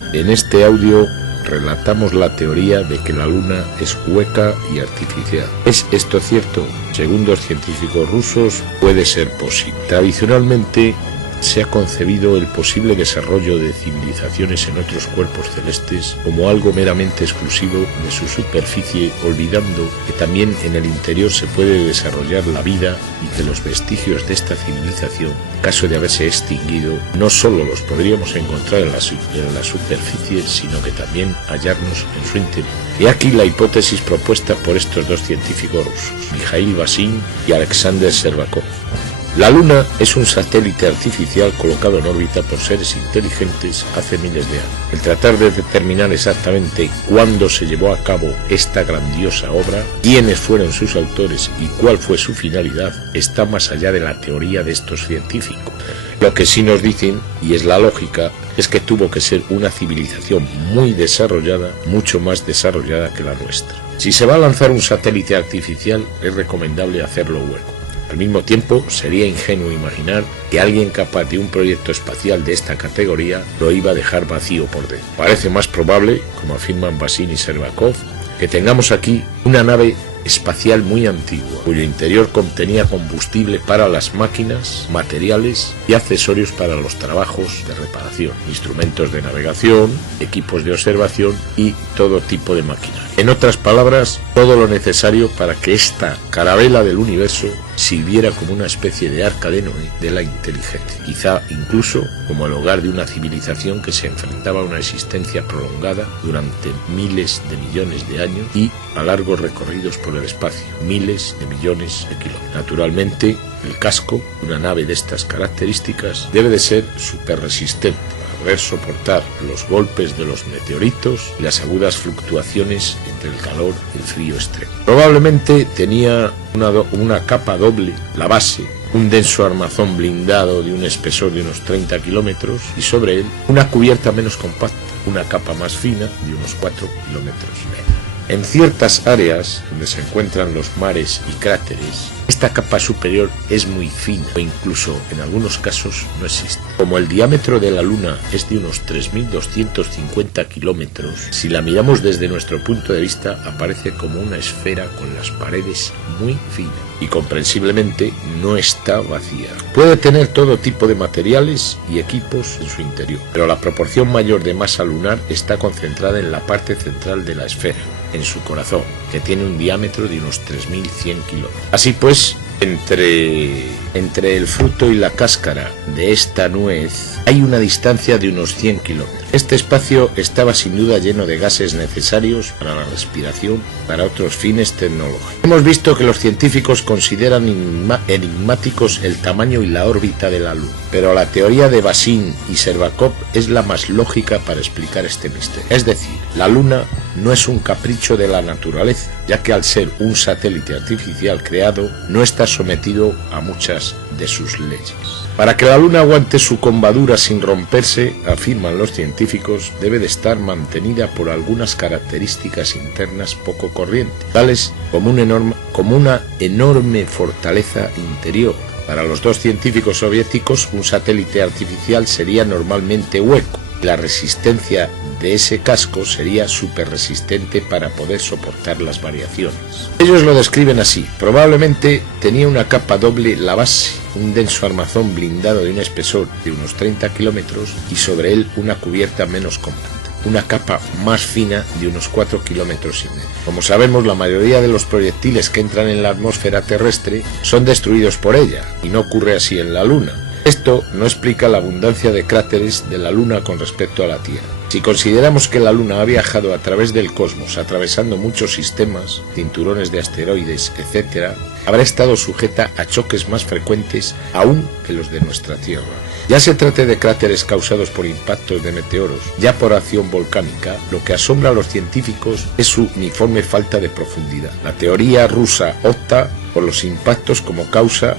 En este audio relatamos la teoría de que la Luna es hueca y artificial. ¿Es esto cierto? Según los científicos rusos, puede ser posible. Tradicionalmente, se ha concebido el posible desarrollo de civilizaciones en otros cuerpos celestes como algo meramente exclusivo de su superficie, olvidando que también en el interior se puede desarrollar la vida y que los vestigios de esta civilización, en caso de haberse extinguido, no solo los podríamos encontrar en la superficie, sino que también hallarnos en su interior. Y aquí la hipótesis propuesta por estos dos científicos rusos, Mikhail Basin y Alexander Shcherbakov. La Luna es un satélite artificial colocado en órbita por seres inteligentes hace miles de años. El tratar de determinar exactamente cuándo se llevó a cabo esta grandiosa obra, quiénes fueron sus autores y cuál fue su finalidad, está más allá de la teoría de estos científicos. Lo que sí nos dicen, y es la lógica, es que tuvo que ser una civilización muy desarrollada, mucho más desarrollada que la nuestra. Si se va a lanzar un satélite artificial, es recomendable hacerlo hueco. Al mismo tiempo, sería ingenuo imaginar que alguien capaz de un proyecto espacial de esta categoría lo iba a dejar vacío por dentro. Parece más probable, como afirman Basin y Shcherbakov, que tengamos aquí una nave espacial muy antigua, cuyo interior contenía combustible para las máquinas, materiales y accesorios para los trabajos de reparación, instrumentos de navegación, equipos de observación y todo tipo de maquinaria. En otras palabras, todo lo necesario para que esta carabela del universo sirviera como una especie de arca de Noé de la inteligencia, quizá incluso como el hogar de una civilización que se enfrentaba a una existencia prolongada durante miles de millones de años y a largos recorridos por el espacio, miles de millones de kilómetros. Naturalmente, el casco de una nave de estas características debe de ser súper resistente, poder soportar los golpes de los meteoritos y las agudas fluctuaciones entre el calor y el frío extremo. Probablemente tenía una capa doble, la base, un denso armazón blindado de un espesor de unos 30 kilómetros y sobre él una cubierta menos compacta, una capa más fina de unos 4 kilómetros. En ciertas áreas donde se encuentran los mares y cráteres, esta capa superior es muy fina o incluso en algunos casos no existe. Como el diámetro de la Luna es de unos 3.250 kilómetros, si la miramos desde nuestro punto de vista aparece como una esfera con las paredes muy finas y comprensiblemente no está vacía. Puede tener todo tipo de materiales y equipos en su interior, pero la proporción mayor de masa lunar está concentrada en la parte central de la esfera, en su corazón, que tiene un diámetro de unos 3.100 kilómetros. Así pues, entre el fruto y la cáscara de esta nuez hay una distancia de unos 100 kilómetros. Este espacio estaba sin duda lleno de gases necesarios para la respiración, para otros fines tecnológicos. Hemos visto que los científicos consideran enigmáticos el tamaño y la órbita de la Luna, pero la teoría de Basin y Shcherbakov es la más lógica para explicar este misterio. Es decir, la Luna no es un capricho de la naturaleza, ya que al ser un satélite artificial creado, no está sometido a muchas de sus leyes. Para que la Luna aguante su combadura sin romperse, afirman los científicos, debe de estar mantenida por algunas características internas poco corrientes, tales como una enorme fortaleza interior. Para los dos científicos soviéticos, un satélite artificial sería normalmente hueco. La resistencia de ese casco sería súper resistente para poder soportar las variaciones. Ellos lo describen así: probablemente tenía una capa doble, la base, un denso armazón blindado de un espesor de unos 30 kilómetros y sobre él una cubierta menos compacta, una capa más fina de unos 4 kilómetros y medio. Como sabemos, la mayoría de los proyectiles que entran en la atmósfera terrestre son destruidos por ella, y no ocurre así en la Luna. Esto no explica la abundancia de cráteres de la Luna con respecto a la Tierra. Si consideramos que la Luna ha viajado a través del cosmos, atravesando muchos sistemas, cinturones de asteroides, etc., habrá estado sujeta a choques más frecuentes aún que los de nuestra Tierra. Ya se trate de cráteres causados por impactos de meteoros, ya por acción volcánica, lo que asombra a los científicos es su uniforme falta de profundidad. La teoría rusa opta por los impactos como causa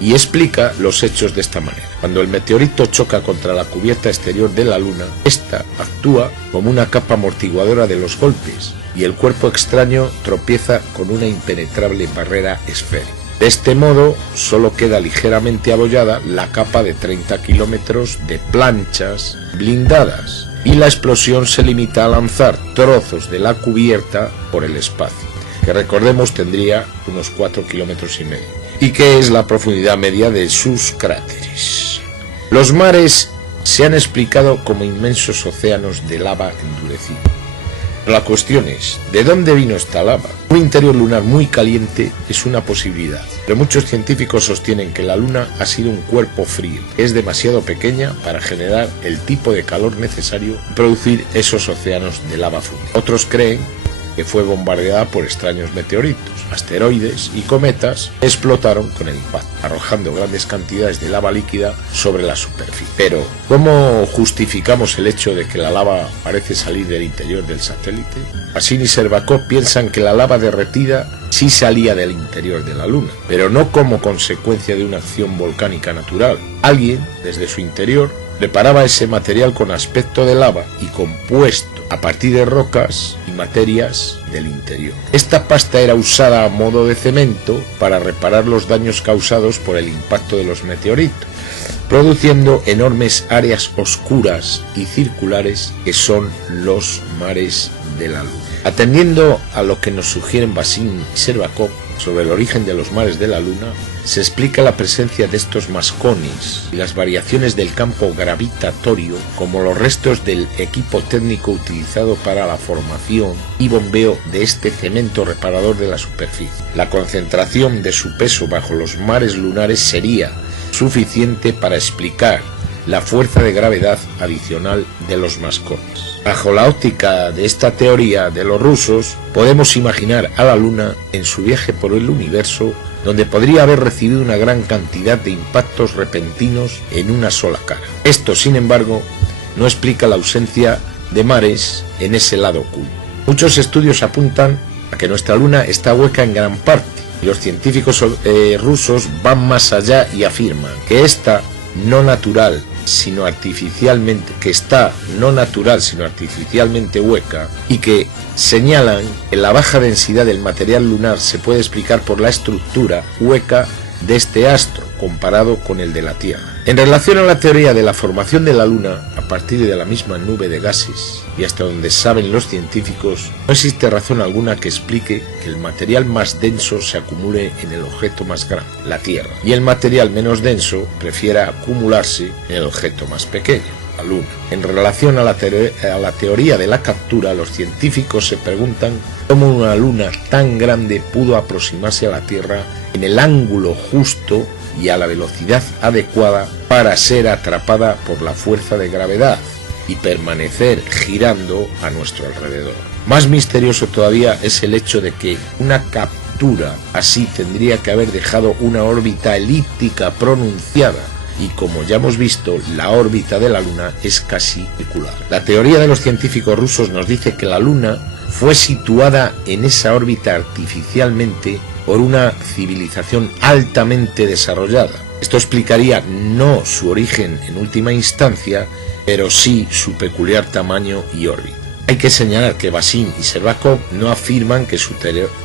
y explica los hechos de esta manera. Cuando el meteorito choca contra la cubierta exterior de la Luna, esta actúa como una capa amortiguadora de los golpes y el cuerpo extraño tropieza con una impenetrable barrera esférica. De este modo, solo queda ligeramente abollada la capa de 30 kilómetros de planchas blindadas, y la explosión se limita a lanzar trozos de la cubierta por el espacio, que recordemos tendría unos 4,5 kilómetros, y que es la profundidad media de sus cráteres. Los mares se han explicado como inmensos océanos de lava endurecida. La cuestión es, ¿de dónde vino esta lava? Un interior lunar muy caliente es una posibilidad, pero muchos científicos sostienen que la Luna ha sido un cuerpo frío, que es demasiado pequeña para generar el tipo de calor necesario y producir esos océanos de lava fundida. Otros creen que fue bombardeada por extraños meteoritos, asteroides y cometas que explotaron con el impacto, arrojando grandes cantidades de lava líquida sobre la superficie. Pero, ¿cómo justificamos el hecho de que la lava parece salir del interior del satélite? Bassin y Shcherbakov piensan que la lava derretida sí salía del interior de la Luna, pero no como consecuencia de una acción volcánica natural. Alguien, desde su interior, preparaba ese material con aspecto de lava y compuesto a partir de rocas y materias del interior. Esta pasta era usada a modo de cemento para reparar los daños causados por el impacto de los meteoritos, produciendo enormes áreas oscuras y circulares que son los mares de la Luna. Atendiendo a lo que nos sugieren Bassin y Shcherbakov sobre el origen de los mares de la Luna, se explica la presencia de estos mascones y las variaciones del campo gravitatorio como los restos del equipo técnico utilizado para la formación y bombeo de este cemento reparador de la superficie. La concentración de su peso bajo los mares lunares sería suficiente para explicar la fuerza de gravedad adicional de los mascones. Bajo la óptica de esta teoría de los rusos, podemos imaginar a la Luna en su viaje por el universo, donde podría haber recibido una gran cantidad de impactos repentinos en una sola cara. Esto, sin embargo, no explica la ausencia de mares en ese lado oculto. Muchos estudios apuntan a que nuestra Luna está hueca en gran parte, y los científicos rusos van más allá y afirman que está no natural sino artificialmente hueca, y que señalan que la baja densidad del material lunar se puede explicar por la estructura hueca de este astro comparado con el de la Tierra. En relación a la teoría de la formación de la Luna a partir de la misma nube de gases, y hasta donde saben los científicos, no existe razón alguna que explique que el material más denso se acumule en el objeto más grande, la Tierra, y el material menos denso prefiera acumularse en el objeto más pequeño, la Luna. En relación a la teoría de la captura, los científicos se preguntan cómo una Luna tan grande pudo aproximarse a la Tierra en el ángulo justo y a la velocidad adecuada para ser atrapada por la fuerza de gravedad y permanecer girando a nuestro alrededor. Más misterioso todavía es el hecho de que una captura así tendría que haber dejado una órbita elíptica pronunciada, y como ya hemos visto, la órbita de la Luna es casi circular. La teoría de los científicos rusos nos dice que la Luna fue situada en esa órbita artificialmente por una civilización altamente desarrollada. Esto explicaría no su origen en última instancia, pero sí su peculiar tamaño y órbita. Hay que señalar que Bassin y Shcherbakov no afirman que su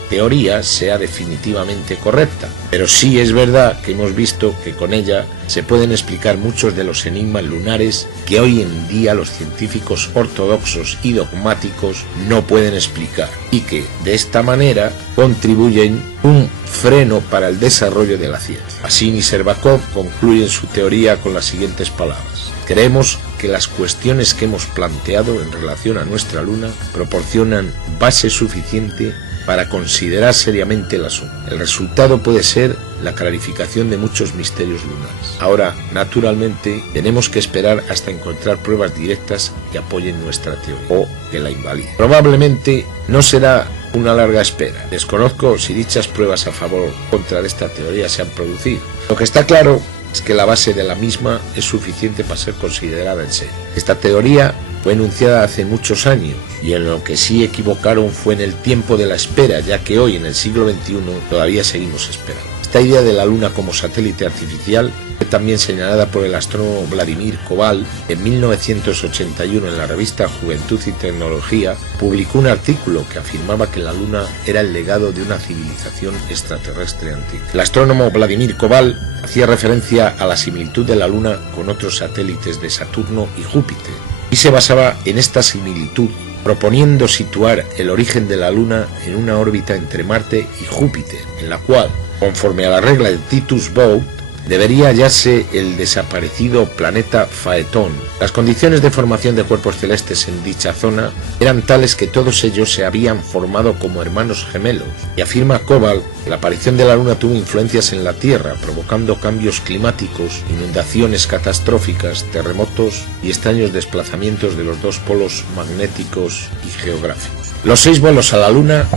teoría sea definitivamente correcta, pero sí es verdad que hemos visto que con ella se pueden explicar muchos de los enigmas lunares que hoy en día los científicos ortodoxos y dogmáticos no pueden explicar, y que de esta manera contribuyen un freno para el desarrollo de la ciencia. Bassin y Shcherbakov concluyen su teoría con las siguientes palabras: creemos que las cuestiones que hemos planteado en relación a nuestra Luna proporcionan base suficiente para considerar seriamente el asunto. El resultado puede ser la clarificación de muchos misterios lunares. Ahora, naturalmente, tenemos que esperar hasta encontrar pruebas directas que apoyen nuestra teoría o que la invaliden. Probablemente no será una larga espera. Desconozco si dichas pruebas a favor o contra de esta teoría se han producido. Lo que está claro es que la base de la misma es suficiente para ser considerada en serio. Esta teoría fue enunciada hace muchos años, y en lo que sí equivocaron fue en el tiempo de la espera, ya que hoy, en el siglo XXI, todavía seguimos esperando. Esta idea de la Luna como satélite artificial fue también señalada por el astrónomo Vladimir Koval. En 1981, en la revista Juventud y Tecnología, publicó un artículo que afirmaba que la Luna era el legado de una civilización extraterrestre antigua. El astrónomo Vladimir Koval hacía referencia a la similitud de la Luna con otros satélites de Saturno y Júpiter, y se basaba en esta similitud, proponiendo situar el origen de la Luna en una órbita entre Marte y Júpiter, en la cual, conforme a la regla de Titus-Bout, debería hallarse el desaparecido planeta Phaethon. Las condiciones de formación de cuerpos celestes en dicha zona eran tales que todos ellos se habían formado como hermanos gemelos, y afirma Koval que la aparición de la Luna tuvo influencias en la Tierra, provocando cambios climáticos, inundaciones catastróficas, terremotos y extraños desplazamientos de los dos polos magnéticos y geográficos. Los 6 vuelos a la Luna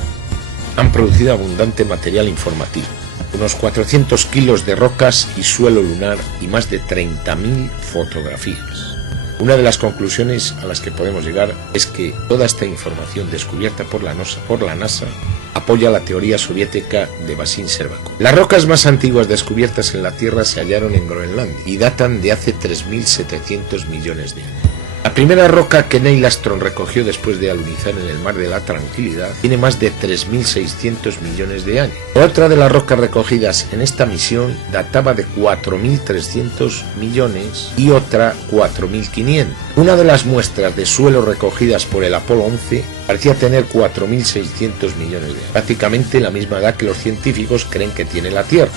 han producido abundante material informativo, unos 400 kilos de rocas y suelo lunar y más de 30.000 fotografías. Una de las conclusiones a las que podemos llegar es que toda esta información descubierta por la NASA apoya la teoría soviética de Vasin-Servakov. Las rocas más antiguas descubiertas en la Tierra se hallaron en Groenlandia y datan de hace 3.700 millones de años. La primera roca que Neil Armstrong recogió después de alunizar en el Mar de la Tranquilidad tiene más de 3.600 millones de años. Otra de las rocas recogidas en esta misión databa de 4.300 millones y otra 4.500. Una de las muestras de suelo recogidas por el Apolo 11 parecía tener 4.600 millones de años, prácticamente la misma edad que los científicos creen que tiene la Tierra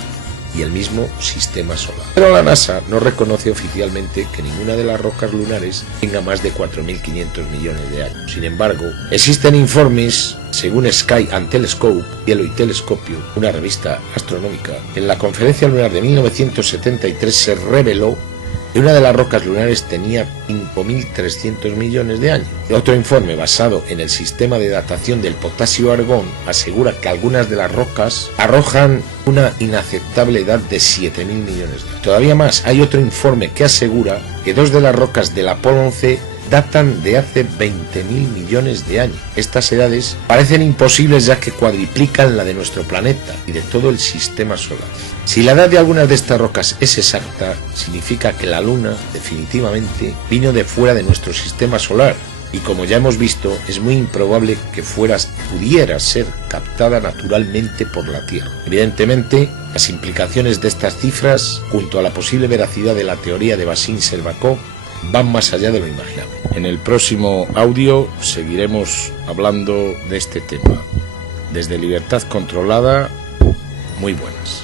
y el mismo sistema solar. Pero la NASA no reconoce oficialmente que ninguna de las rocas lunares tenga más de 4.500 millones de años. Sin embargo, existen informes, según Sky and Telescope, Cielo y Telescopio, una revista astronómica, en la conferencia lunar de 1973 se reveló que una de las rocas lunares tenía 5.300 millones de años. Otro informe basado en el sistema de datación del potasio-argón asegura que algunas de las rocas arrojan una inaceptable edad de 7.000 millones de años. Todavía más, hay otro informe que asegura que 2 de las rocas del Apolo 11 datan de hace 20.000 millones de años. Estas edades parecen imposibles ya que cuadriplican la de nuestro planeta y de todo el sistema solar. Si la edad de algunas de estas rocas es exacta, significa que la Luna definitivamente vino de fuera de nuestro sistema solar, y como ya hemos visto, es muy improbable que pudiera ser captada naturalmente por la Tierra. Evidentemente, las implicaciones de estas cifras, junto a la posible veracidad de la teoría de Vasin-Servakov, van más allá de lo imaginable. En el próximo audio seguiremos hablando de este tema. Desde Libertad Controlada, muy buenas.